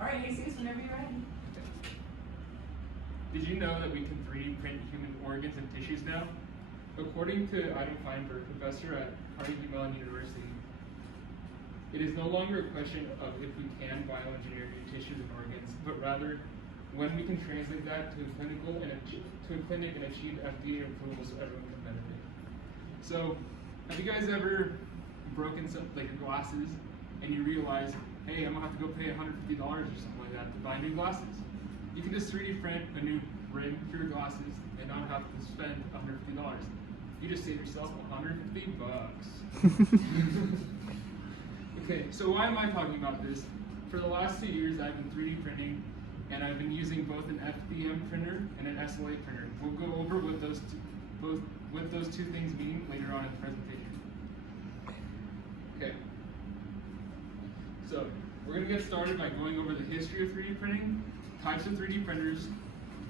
All right, Jesus, whenever you're ready. Did you know that we can 3D print human organs and tissues now? According to Adam Feinberg, professor at Carnegie Mellon University, it is no longer a question of if we can bioengineer new tissues and organs, but rather when we can translate that to a clinic and achieve FDA approval so everyone can benefit. So, have you guys ever broken some like your glasses and you realize, hey, I'm gonna have to go pay $150 or something like that to buy new glasses? You can just 3D print a new rim for your glasses and not have to spend $150. You just save yourself $150 bucks. Okay, so why am I talking about this? For the last 2 years, I've been 3D printing, and I've been using both an FDM printer and an SLA printer. We'll go over what those two things mean later on in the presentation. Okay. So we're gonna get started by going over the history of 3D printing, types of 3D printers,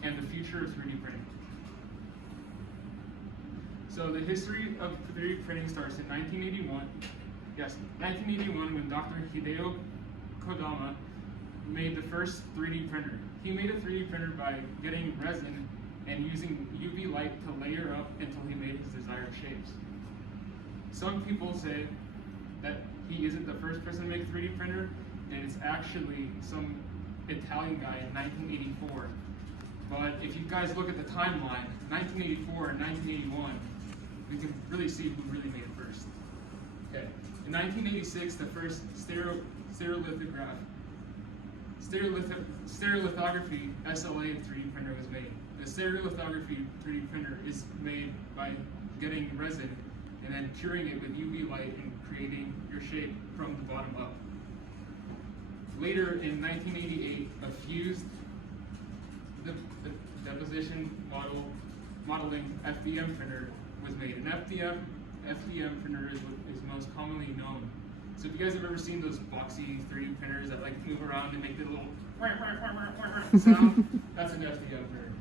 and the future of 3D printing. So the history of 3D printing starts in 1981. Yes, 1981 when Dr. Hideo Kodama made the first 3D printer. He made a 3D printer by getting resin and using UV light to layer up until he made his desired shapes. Some people say that he isn't the first person to make a 3D printer, and it's actually some Italian guy in 1984. But if you guys look at the timeline, 1984 and 1981, we can really see who really made it first. Okay. In 1986, the first stereolithography SLA 3D printer was made. The stereolithography 3D printer is made by getting resin and then curing it with UV light and creating your shape from the bottom up. Later in 1988, a fused deposition modeling FDM printer was made. An FDM printer is what is most commonly known. So if you guys have ever seen those boxy 3D printers that like move around and make the little sound, that's an FDM printer.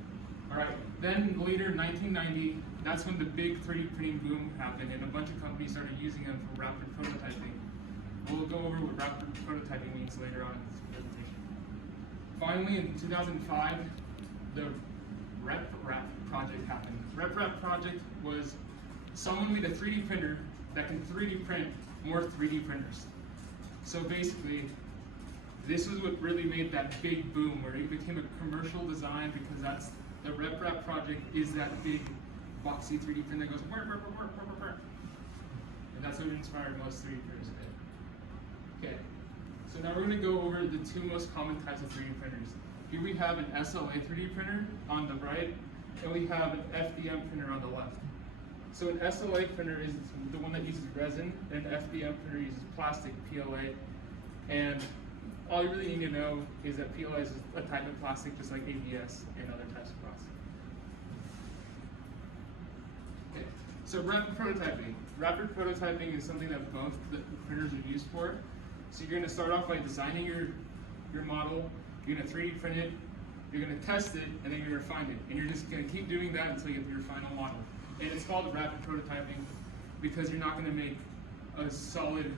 All right, then later, 1990, that's when the big 3D printing boom happened and a bunch of companies started using them for rapid prototyping. We'll go over what rapid prototyping means later on in this presentation. Finally, in 2005, the RepRap project happened. RepRap project was someone made a 3D printer that can 3D print more 3D printers. So basically, this was what really made that big boom where it became a commercial design because that's the RepRap project is that big boxy 3D printer that goes and that's what inspired most 3D printers today. Okay, so now we're going to go over the two most common types of 3D printers. Here we have an SLA 3D printer on the right, and we have an FDM printer on the left. So an SLA printer is the one that uses resin, and an FDM printer uses plastic, PLA. And all you really need to know is that PLA is a type of plastic just like ABS and other types of plastic. Okay, so rapid prototyping. Rapid prototyping is something that both the printers are used for. So you're going to start off by designing your model, you're going to 3D print it, you're going to test it, and then you're going to refine it. And you're just going to keep doing that until you get your final model. And it's called rapid prototyping because you're not going to make a solid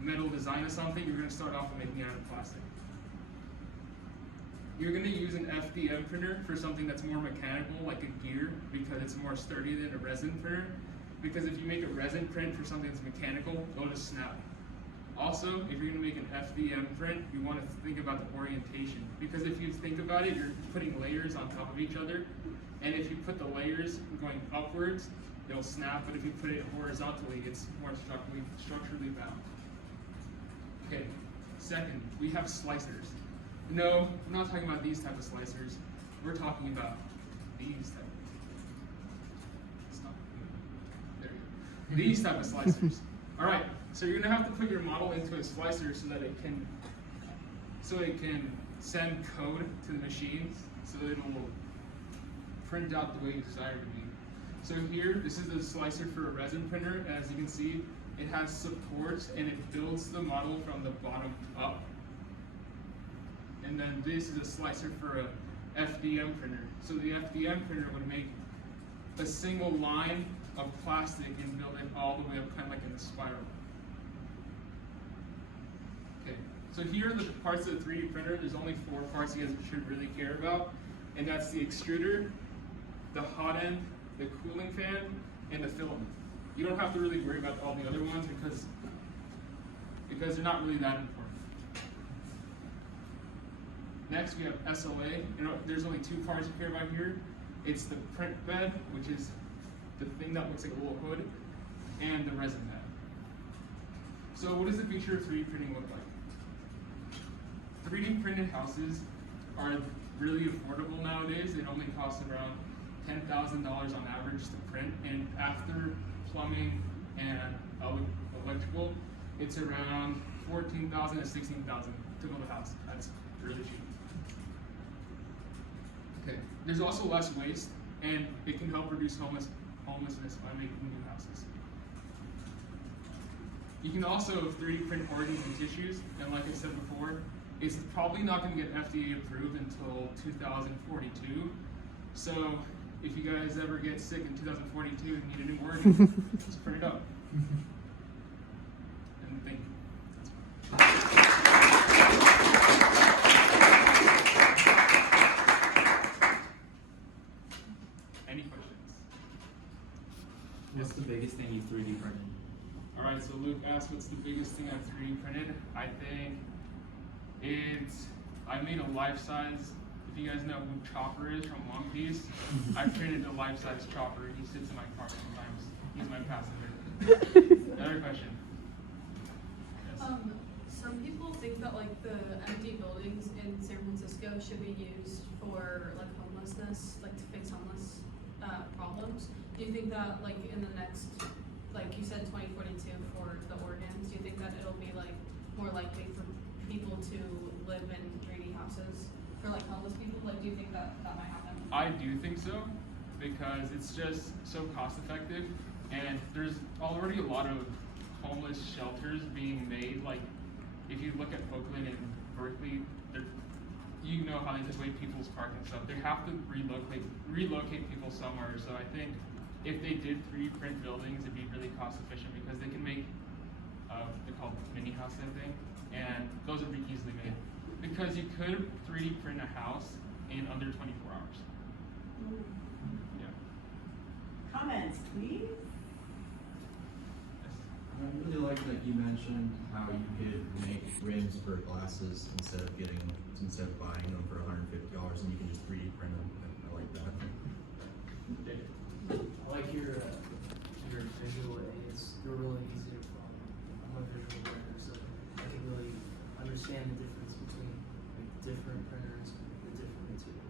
metal design of something. You're going to start off with making it out of plastic. You're going to use an FDM printer for something that's more mechanical, like a gear, because it's more sturdy than a resin printer. Because if you make a resin print for something that's mechanical, it'll just snap. Also, if you're going to make an FDM print, you want to think about the orientation. Because if you think about it, you're putting layers on top of each other. And if you put the layers going upwards, it'll snap. But if you put it horizontally, it's more structurally bound. Okay, second, we have slicers. No, I'm not talking about these type of slicers. We're talking about these type. Stop. There you go. These type of slicers. All right. So you're gonna have to put your model into a slicer so that it can send code to the machine so that it'll print out the way you desire it to be. So here, this is a slicer for a resin printer, and as you can see, it has supports and it builds the model from the bottom up. And then this is a slicer for a FDM printer. So the FDM printer would make a single line of plastic and build it all the way up, kind of like in a spiral. Okay. So here are the parts of the 3D printer. There's only 4 parts you guys should really care about, and that's the extruder, the hot end, the cooling fan, and the filament. You don't have to really worry about all the other ones because they're not really that important. Next, we have SLA. There's only 2 parts you care about here. It's the print bed, which is the thing that looks like a little hood, and the resin bed. So what does the future of 3D printing look like? 3D printed houses are really affordable nowadays. It only costs around $10,000 on average to print, and after plumbing and electrical, it's around $14,000 to $16,000 to build a house. That's really cheap. Okay, there's also less waste, and it can help reduce homelessness by making new houses. You can also 3D print organs and tissues, and like I said before, it's probably not going to get FDA approved until 2042. So if you guys ever get sick in 2042 and need a new organ, just print it up. And thank you. Any questions? What's the biggest thing you 3D printed? All right, so Luke asked what's the biggest thing I've 3D printed. I think I made a life-size, if you guys know who Chopper is from One Piece, I printed a life-size Chopper. He sits in my car sometimes. He's my passenger. Another question? Yes. Some people think that like the empty buildings in San Francisco should be used for like homelessness, like to fix homeless problems. Do you think that like in the next, like you said 2042 for the organs, do you think that it'll be like more likely for people to live in 3D houses for like homeless people? Like, do you think that that might happen? I do think so, because it's just so cost effective, and there's already a lot of homeless shelters being made. Like, if you look at Oakland and Berkeley, you know how they take away people's parking and stuff. They have to relocate people somewhere. So I think if they did 3D print buildings, it'd be really cost efficient because they can make they're called mini houses, I think, and those would be easily made. Because you could 3D print a house in under 24 hours. Yeah. Comments, please? I really like that you mentioned how you could make rims for glasses instead of buying them for $150, and you can just 3D print them. I like that. I like your visual aids. They're really easy to follow. I'm a visual learner, so I can really understand the difference between like different printers and the different materials.